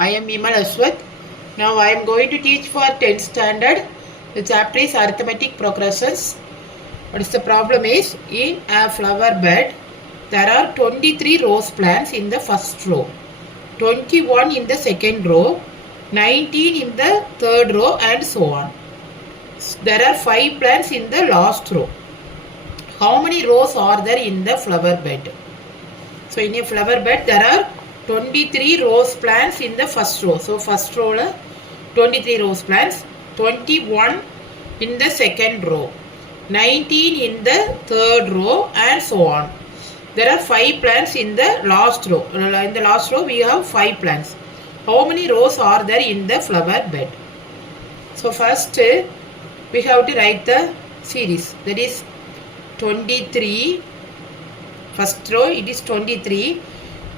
I am Vimal Aswath. Now I am going to teach for 10th standard. The chapter is arithmetic progressions. What is the problem is, in a flower bed, there are 23 rose plants in the first row, 21 in the second row, 19 in the third row, and so on. There are 5 plants in the last row. How many rows are there in the flower bed? So in a flower bed, there are 23 rose plants in the first row. So first row 23 rose plants, 21 in the second row, 19 in the third row, and so on. There are 5 plants in the last row. In the last row we have 5 plants. How many rows are there in the flower bed? So first we have to write the series. That is 23. First row it is 23,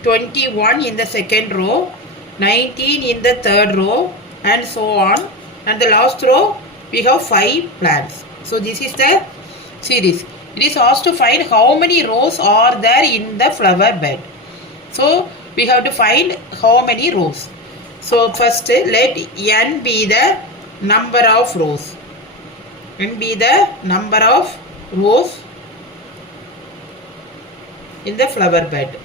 21 in the second row, 19 in the third row, and so on. And the last row we have 5 plants. So this is the series. It is asked to find how many rows are there in the flower bed. So we have to find how many rows. So first let n be the number of rows. N be the number of rows in the flower bed.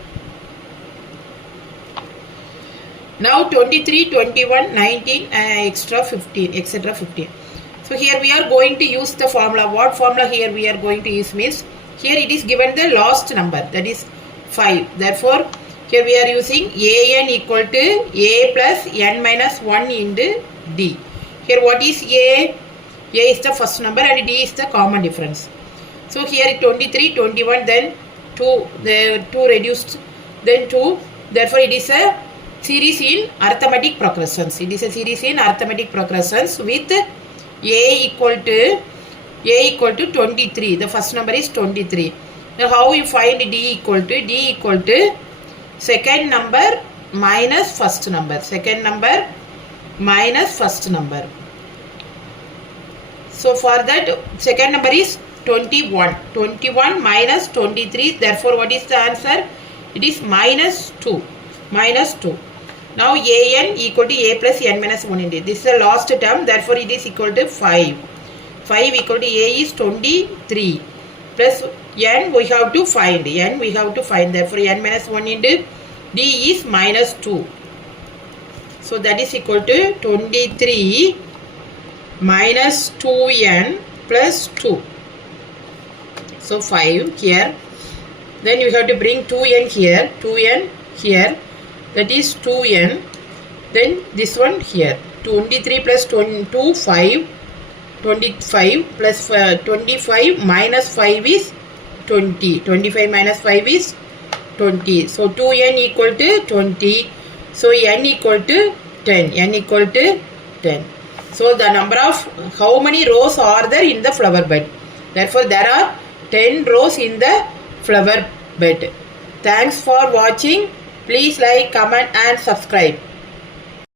Now 23, 21, 19, extra 15, etc. 15. So here we are going to use the formula. What formula here we are going to use means, here it is given the last number, that is 5. Therefore here we are using an equal to a plus n minus 1 into d. Here what is a? A is the first number and d is the common difference. So here 23, 21, then 2, the 2 reduced, then 2. Therefore it is a series in arithmetic progressions. It is a series in arithmetic progressions with a equal to 23. The first number is 23. Now how you find d equal to? D equal to second number minus first number. Second number minus first number. So for that, second number is 21. 21 minus 23. Therefore what is the answer? It is minus 2. Minus 2. Now an equal to a plus n minus 1 into. This is the last term. Therefore it is equal to 5. 5 equal to a is 23. Plus n we have to find. N we have to find. Therefore n minus 1 into d is minus 2. So that is equal to 23 minus 2n plus 2. So 5 here. Then you have to bring 2n here. 2n here. That is 2n. Then this one here. 23 plus 2, 5. 25 plus 25 minus 5 is 20. 25 minus 5 is 20. So 2n equal to 20. So n equal to 10. N equal to 10. So the number of how many rows are there in the flower bed? Therefore there are 10 rows in the flower bed. Thanks for watching. Please like, comment and subscribe.